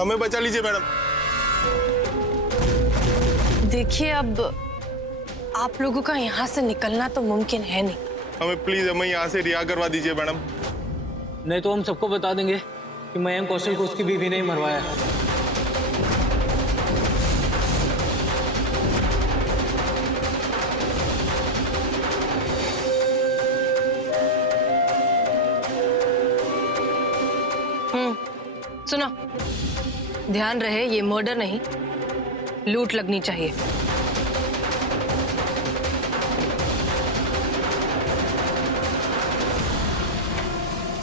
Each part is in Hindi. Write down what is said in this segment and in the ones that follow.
हमें बचा लीजिए मैडम। देखिए, अब आप लोगों का यहाँ से निकलना तो मुमकिन है नहीं। हमें प्लीज हमें यहाँ से रिहा करवा दीजिए मैडम। नहीं तो हम सबको बता देंगे कि मयंक कौशल को उसकी बीवी ने ही मरवाया है। सुनो, ध्यान रहे ये मर्डर नहीं, लूट लगनी चाहिए।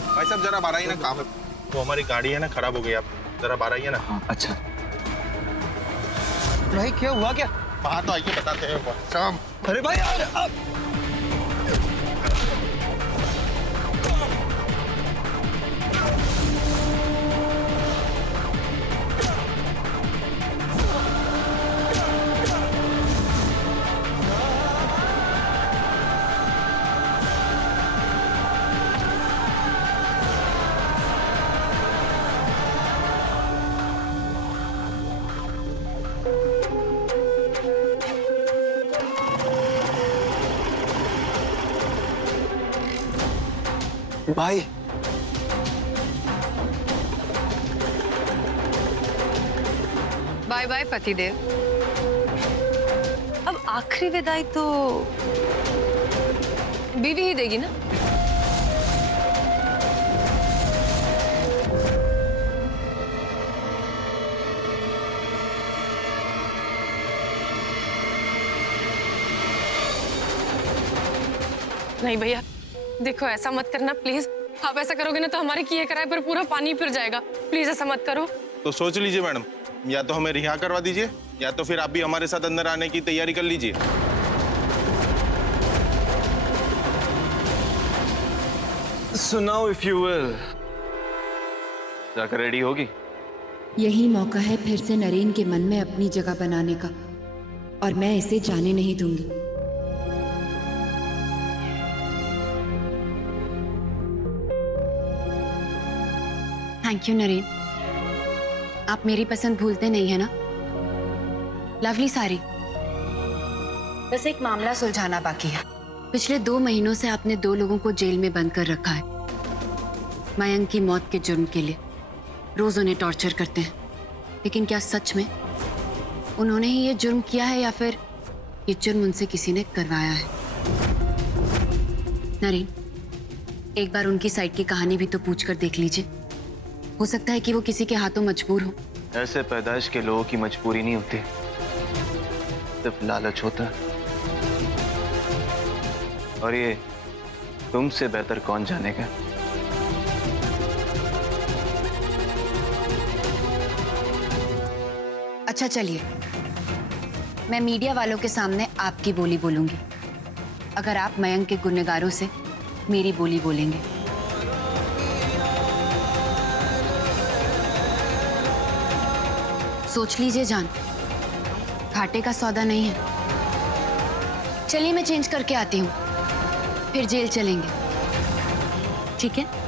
भाई साहब जरा बाहर आइए ना, काम है। वो हमारी गाड़ी है ना खराब हो गई, आप जरा बाहर आइए ना। हाँ, अच्छा। भाई क्या हुआ क्या? बाहर तो आइए, बताते हैं शाम। अरे भाई यार, भाई बाय बाय पतिदेव। अब आखिरी विदाई तो बीवी ही देगी ना। नहीं भैया, देखो ऐसा मत करना प्लीज। आप ऐसा करोगे ना तो हमारे किए कराए पर पूरा पानी फिर जाएगा। प्लीज ऐसा मत करो। तो सोच लीजिए मैडम, या तो हमें रिहा करवा दीजिए या तो फिर आप भी हमारे साथ अंदर आने की तैयारी कर लीजिए। So now if you will, जाकर रेडी होगी? यही मौका है फिर से नरेन के मन में अपनी जगह बनाने का, और मैं इसे जाने नहीं दूंगी। थैंक यू नरेन, आप मेरी पसंद भूलते नहीं है ना? लवली सारी, बस एक मामला सुलझाना बाकी है। पिछले 2 महीनों से आपने 2 लोगों को जेल में बंद कर रखा है, मयंक की मौत के जुर्म के लिए। रोज उन्हें टॉर्चर करते हैं, लेकिन क्या सच में उन्होंने ही ये जुर्म किया है या फिर ये जुर्म उनसे किसी ने करवाया है? नरेन, एक बार उनकी साइड की कहानी भी तो पूछ कर देख लीजिए। हो सकता है कि वो किसी के हाथों मजबूर हो। ऐसे पैदाइश के लोगों की मजबूरी नहीं होती, सिर्फ लालच होता है। और ये तुमसे बेहतर कौन जानेगा? अच्छा चलिए, मैं मीडिया वालों के सामने आपकी बोली बोलूंगी, अगर आप मयंक के गुनहगारों से मेरी बोली बोलेंगे। सोच लीजिए जान, घाटे का सौदा नहीं है। चलिए मैं चेंज करके आती हूँ, फिर जेल चलेंगे, ठीक है?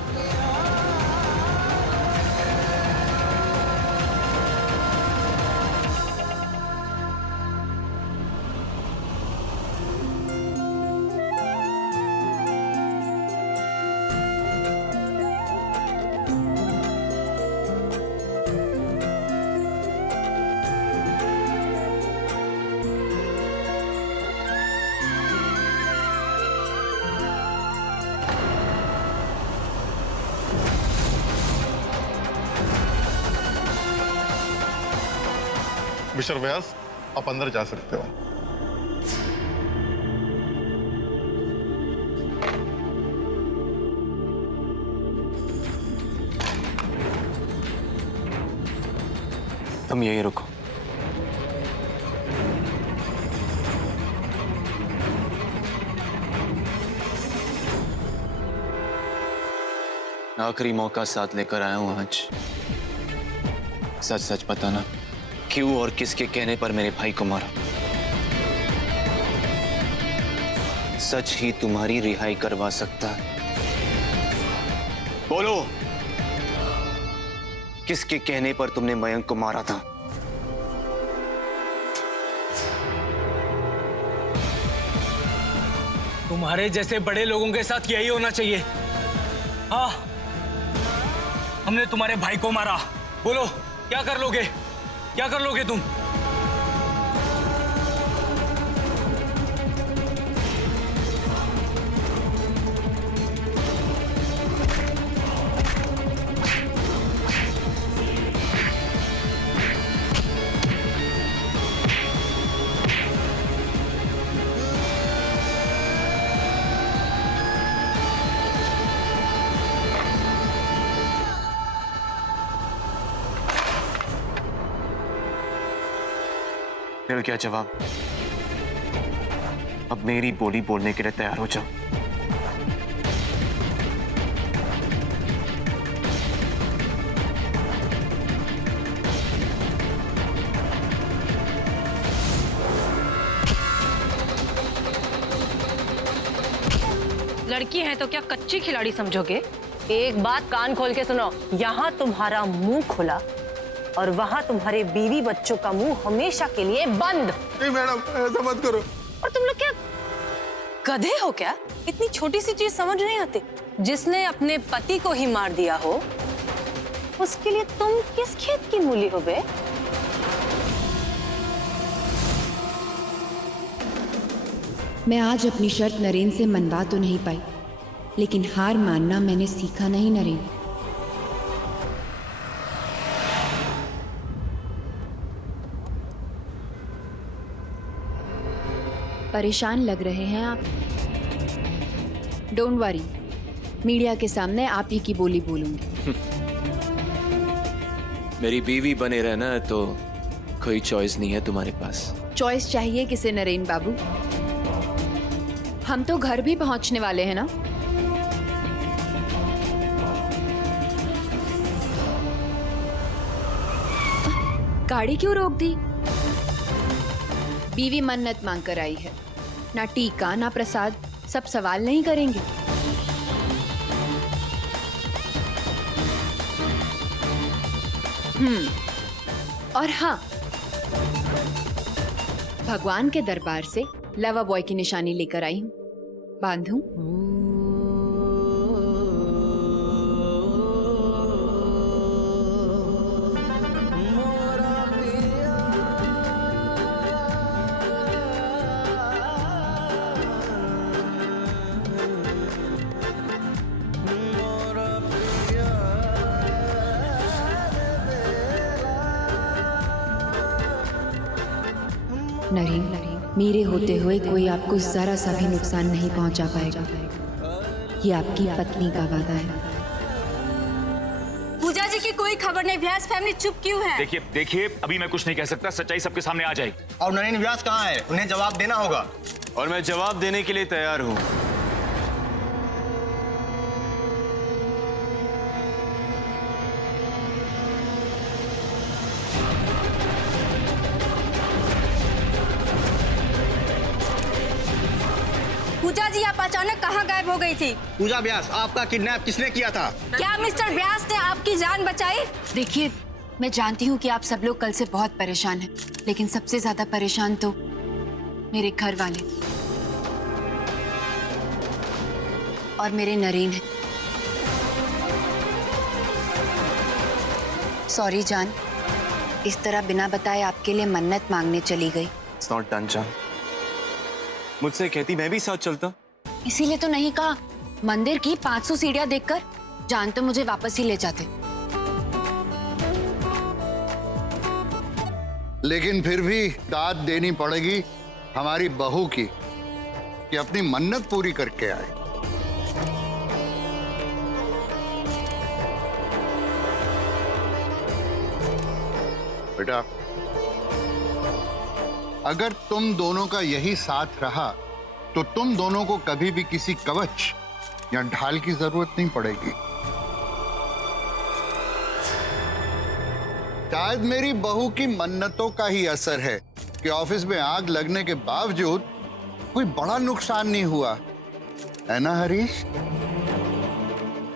मिस्टर व्यास, आप अंदर जा सकते हो। तुम यहीं रुको। आखिरी मौका साथ लेकर आया हूं आज। सच सच बताना, क्यों और किसके कहने पर मेरे भाई को मारा? सच ही तुम्हारी रिहाई करवा सकता है। बोलो। किसके कहने पर तुमने मयंक को मारा था? तुम्हारे जैसे बड़े लोगों के साथ यही होना चाहिए। हाँ, हमने तुम्हारे भाई को मारा। बोलो क्या कर लोगे, क्या कर लोगे तुम? मिल गया जवाब। अब मेरी बोली बोलने के लिए तैयार हो जाओ। लड़की है तो क्या कच्ची खिलाड़ी समझोगे? एक बात कान खोल के सुनो, यहाँ तुम्हारा मुंह खुला और वहाँ तुम्हारे बीवी बच्चों का मुंह हमेशा के लिए बंद। नहीं मैडम, ऐसा मत करो। और तुम लोग क्या गधे हो क्या? इतनी छोटी सी चीज समझ नहीं आती? जिसने अपने पति को ही मार दिया हो उसके लिए तुम किस खेत की मूली हो बे? मैं आज अपनी शर्त नरेन से मनवा तो नहीं पाई, लेकिन हार मानना मैंने सीखा नहीं नरेन। परेशान लग रहे हैं आप। डोंट वरी, मीडिया के सामने आप ही की बोली बोलूंगी। मेरी बीवी बने रहना है तो कोई चॉइस नहीं है तुम्हारे पास। चॉइस चाहिए किसे नरेन बाबू? हम तो घर भी पहुंचने वाले हैं ना। गाड़ी क्यों रोक दी? बीवी मन्नत मांग कर आई है, ना टीका ना प्रसाद, सब सवाल नहीं करेंगे। और हाँ, भगवान के दरबार से लवर बॉय की निशानी लेकर आई हूं, बांधूं? नरेन, मेरे होते हुए कोई आपको जरा सा भी नुकसान नहीं पहुंचा पाएगा। ये आपकी पत्नी का वादा है। पूजा जी की कोई खबर नहीं, व्यास फैमिली चुप क्यों है? देखिए अभी मैं कुछ नहीं कह सकता, सच्चाई सबके सामने आ जाएगी। और नरेन व्यास कहाँ है? उन्हें जवाब देना होगा। और मैं जवाब देने के लिए तैयार हूं। पूजा जी आप अचानक कहाँ गायब हो गई थी? पूजा व्यास, आपका किडनैप किसने किया था? क्या मिस्टर व्यास ने आपकी जान बचाई? देखिए, मैं जानती हूँ कि आप सब लोग कल से बहुत परेशान हैं, लेकिन सबसे ज्यादा परेशान तो मेरे घर वाले और मेरे नरेन हैं। सॉरी जान, इस तरह बिना बताए आपके लिए मन्नत मांगने चली गई। It's not done, जान। मुझसे कहती मैं भी साथ चलता। इसीलिए तो नहीं कहा। मंदिर की 500 सीढ़ियां देखकर जान तो मुझे वापस ही ले जाते। लेकिन फिर भी दाद देनी पड़ेगी हमारी बहू की कि अपनी मन्नत पूरी करके आए। बेटा, अगर तुम दोनों का यही साथ रहा तो तुम दोनों को कभी भी किसी कवच या ढाल की जरूरत नहीं पड़ेगी। शायद मेरी बहू की मन्नतों का ही असर है कि ऑफिस में आग लगने के बावजूद कोई बड़ा नुकसान नहीं हुआ, है ना हरीश?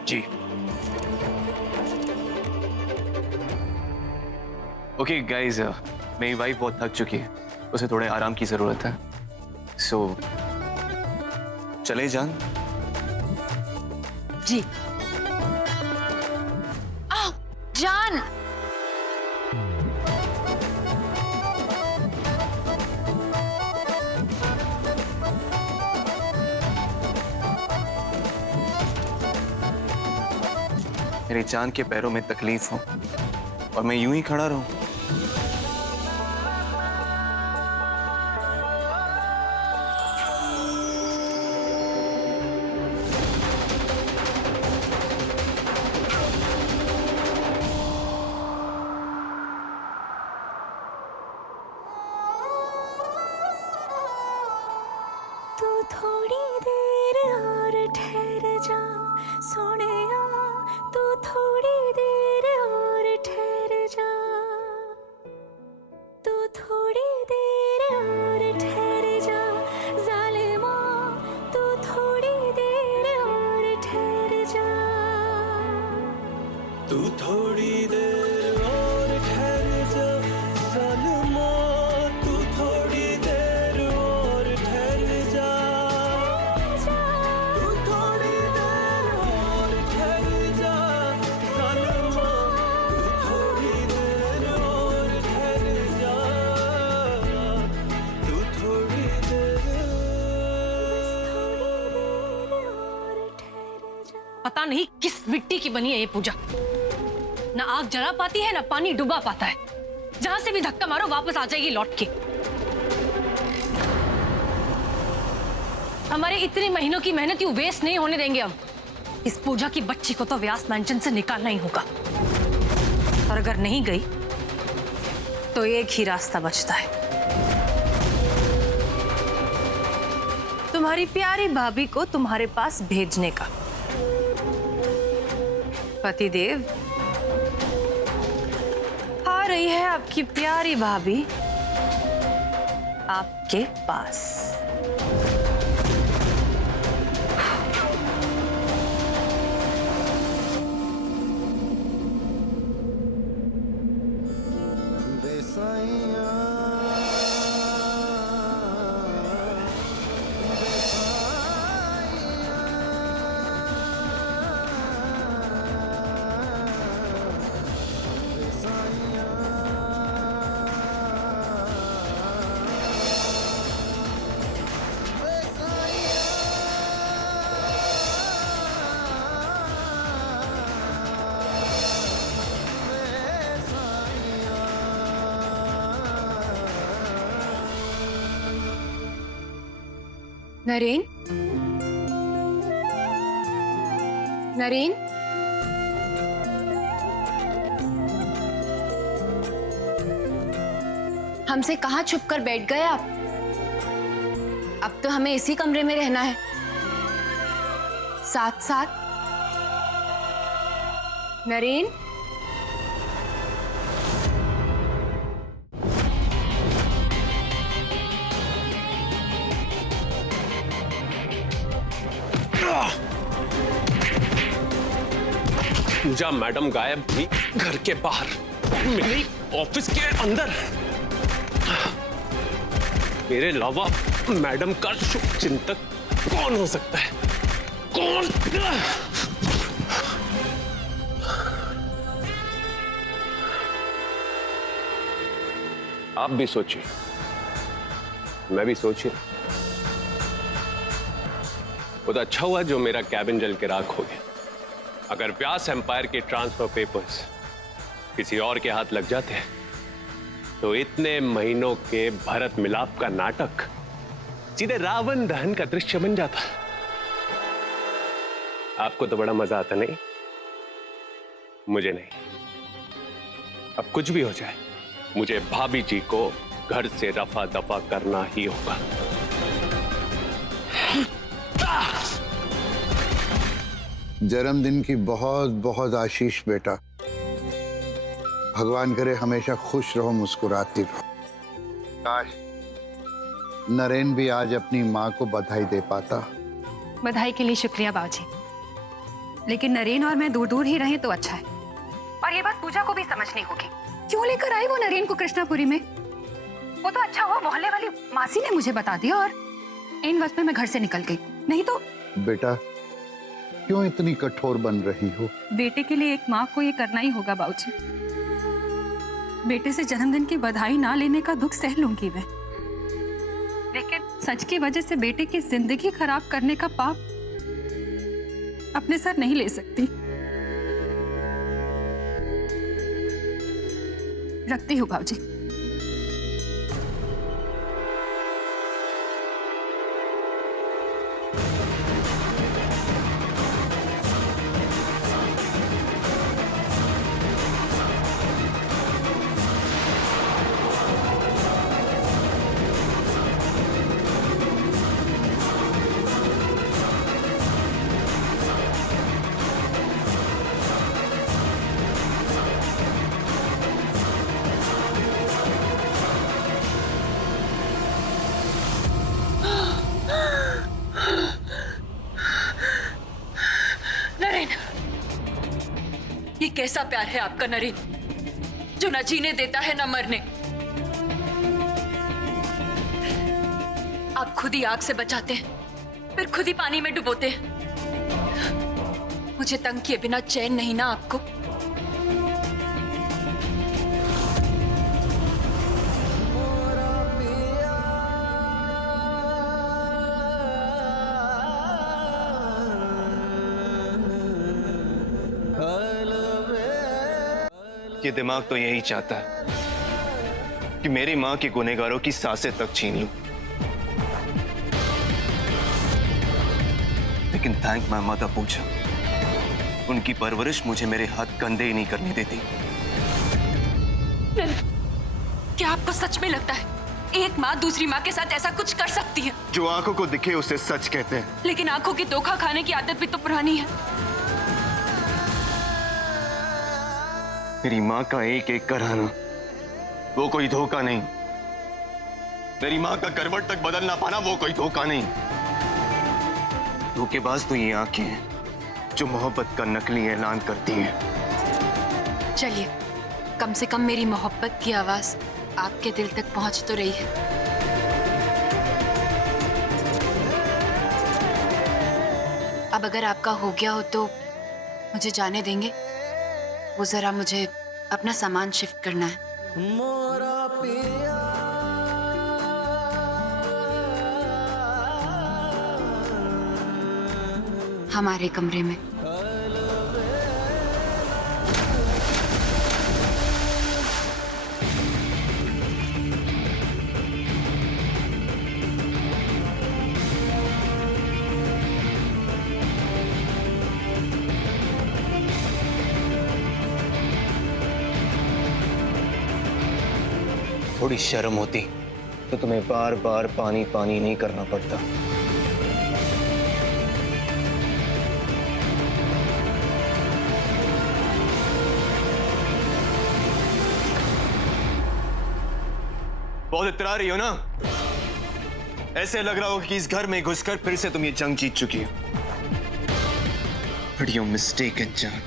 जी। ओके गाइस, मेरी वाइफ बहुत थक चुकी है, उसे थोड़े आराम की जरूरत है। सो चले जान। जी। आओ जान। मेरे जान के पैरों में तकलीफ हो और मैं यूं ही खड़ा रहूं? तू थोड़ी देर और ठहर जा सोनिया, तू थोड़ी देर और ठहर जा, तू थोड़ी देर और ठहर जा जालिमा, तू थोड़ी देर और ठहर जा, तू थोड़ी देर और ठहर जा जालिमा, तू थोड़ी देर और ठहर जा, तू थोड़ी देर और ठहर जा जालिमा, तू थोड़ी देर और ठहर जा, तू थोड़ी देर और ठहर जा। पता नहीं किस मिट्टी की बनी है ये पूजा, ना आग जला पाती है ना पानी डुबा पाता है। जहां से भी धक्का मारो वापस आ जाएगी लौट के। हमारे इतने महीनों की मेहनत यूं वेस्ट नहीं होने देंगे हम। इस पूजा की बच्ची को तो व्यास मैंशन से निकालना ही होगा, और अगर नहीं गई तो एक ही रास्ता बचता है, तुम्हारी प्यारी भाभी को तुम्हारे पास भेजने का। पतिदेव, आ रही है आपकी प्यारी भाभी आपके पास। नरेन, नरेन, हमसे कहाँ छुप कर बैठ गए आप? अब तो हमें इसी कमरे में रहना है, साथ साथ। नरेन, पूजा मैडम गायब हुई घर के बाहर, मिली ऑफिस के अंदर। मेरे अलावा मैडम का शुभ चिंतक कौन हो सकता है? कौन? आप भी सोचिए, मैं भी सोचिए। वो तो अच्छा हुआ जो मेरा कैबिन जल के राख हो गया। अगर व्यास एम्पायर के ट्रांसफर पेपर्स किसी और के हाथ लग जाते तो इतने महीनों के भरत मिलाप का नाटक सीधे रावण दहन का दृश्य बन जाता। आपको तो बड़ा मजा आता नहीं, मुझे नहीं। अब कुछ भी हो जाए, मुझे भाभी जी को घर से रफा दफा करना ही होगा। जन्मदिन की बहुत बहुत आशीष बेटा। भगवान करे हमेशा खुश रहो, मुस्कुराती रहो। काश नरेन भी आज अपनी माँ को बधाई दे पाता। बधाई के लिए शुक्रिया बाबूजी, लेकिन नरेन और मैं दूर दूर ही रहें तो अच्छा है। और ये बात पूजा को भी समझनी होगी। क्यों लेकर आई वो नरेन को कृष्णापुरी में? वो तो अच्छा हुआ मोहल्ले वाली मासी ने मुझे बता दिया और इन वक्त में मैं घर से निकल गई, नहीं तो। बेटा क्यों इतनी कठोर बन रही हो? बेटे के लिए एक माँ को ये करना ही होगा बाबूजी। बेटे से जन्मदिन की बधाई ना लेने का दुख सह लूंगी मैं, लेकिन सच की वजह से बेटे की जिंदगी खराब करने का पाप अपने सर नहीं ले सकती। रखती हूँ बाबूजी। ये कैसा प्यार है आपका नरेन, जो ना जीने देता है ना मरने। आप खुद ही आग से बचाते हैं, फिर खुद ही पानी में डुबोते हैं। मुझे तंग किए बिना चैन नहीं ना आपको। ये दिमाग तो यही चाहता है कि मेरी मां की गुनहगारों की सांसें तक छीन लूं। लेकिन थैंक माय मदर पूजा, उनकी परवरिश मुझे मेरे हाथ गंदे ही नहीं करने देती। क्या आपको सच में लगता है एक माँ दूसरी माँ के साथ ऐसा कुछ कर सकती है? जो आंखों को दिखे उसे सच कहते हैं। लेकिन आंखों की धोखा खाने की आदत भी तो पुरानी है। मेरी माँ का एक एक कराना वो कोई धोखा नहीं। मेरी माँ का करवट तक बदल ना पाना वो कोई धोखा नहीं। धोखेबाज तो ये आंखें हैं जो मोहब्बत का नकली ऐलान करती हैं। चलिए, कम से कम मेरी मोहब्बत की आवाज आपके दिल तक पहुंच तो रही है। अब अगर आपका हो गया हो तो मुझे जाने देंगे? वो जरा मुझे अपना सामान शिफ्ट करना है। हमारे कमरे में। थोड़ी शर्म होती तो तुम्हें बार बार पानी पानी नहीं करना पड़ता। बहुत इतरा रही हो ना? ऐसे लग रहा हो कि इस घर में घुसकर फिर से तुम ये जंग जीत चुकी हो। बट यू मिस्टेकन जान।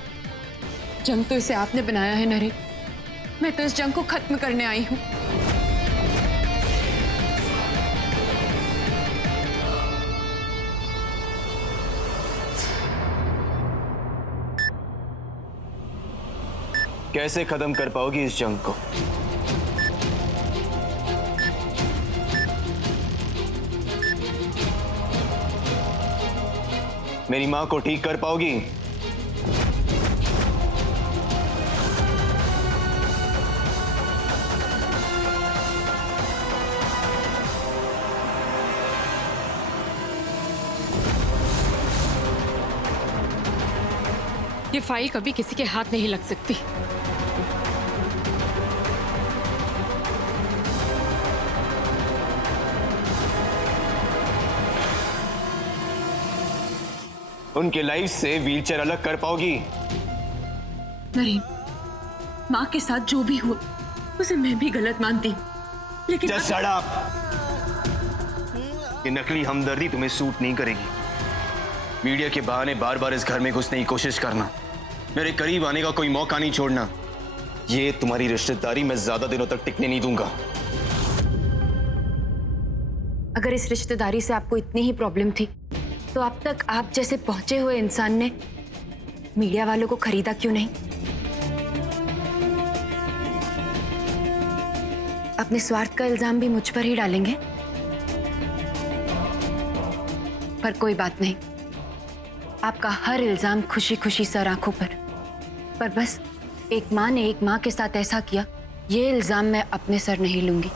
जंग तो इसे आपने बनाया है नरेन, मैं तो इस जंग को खत्म करने आई हूं। कैसे खत्म कर पाओगी इस जंग को? मेरी मां को ठीक कर पाओगी? ये फाइल कभी किसी के हाथ नहीं लग सकती। उनके लाइफ से व्हीलचेयर अलग कर पाओगी? नरेन, माँ के साथ जो भी हुआ उसे मैं भी गलत मानती हूँ, लेकिन Just shut up! ये नकली हमदर्दी तुम्हें सूट नहीं करेगी। मीडिया के बहाने बार बार इस घर में घुसने की कोशिश करना, मेरे करीब आने का कोई मौका नहीं छोड़ना, ये तुम्हारी रिश्तेदारी मैं ज्यादा दिनों तक टिकने नहीं दूंगा। अगर इस रिश्तेदारी से आपको इतनी ही प्रॉब्लम थी तो अब तक आप जैसे पहुंचे हुए इंसान ने मीडिया वालों को खरीदा क्यों नहीं? अपने स्वार्थ का इल्जाम भी मुझ पर ही डालेंगे। पर कोई बात नहीं, आपका हर इल्जाम खुशी खुशी सर आंखों पर बस एक माँ ने एक माँ के साथ ऐसा किया, ये इल्जाम मैं अपने सर नहीं लूंगी।